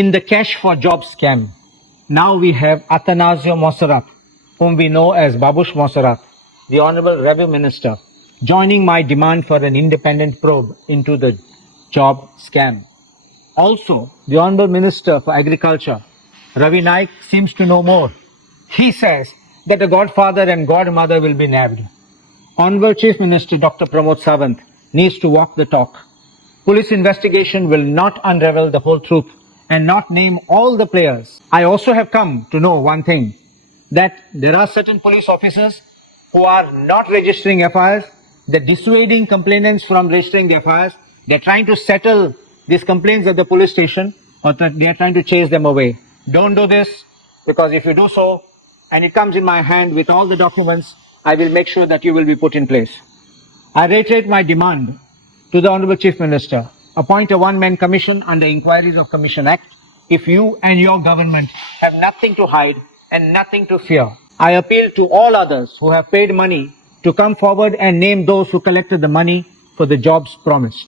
In the cash for job scam, now we have Athanasio Monserrat, whom we know as Babush Monserrat, the Honorable Revenue Minister, joining my demand for an independent probe into the job scam. Also, the Honorable Minister for Agriculture, Ravi Naik, seems to know more. He says that the godfather and godmother will be nabbed. Honorable Chief Minister Dr. Pramodsawant needs to walk the talk. Police investigation will not unravel the whole truth and not name all the players. I also have come to know one thing, that there are certain police officers who are not registering FIRs, they're dissuading complainants from registering the FIRs, they're trying to settle these complaints at the police station, or that they're trying to chase them away. Don't do this, because if you do so, and it comes in my hand with all the documents, I will make sure that you will be put in place. I reiterate my demand to the Honorable Chief Minister, appoint a one-man commission under Inquiries of Commission Act if you and your government have nothing to hide and nothing to fear. I appeal to all others who have paid money to come forward and name those who collected the money for the jobs promised.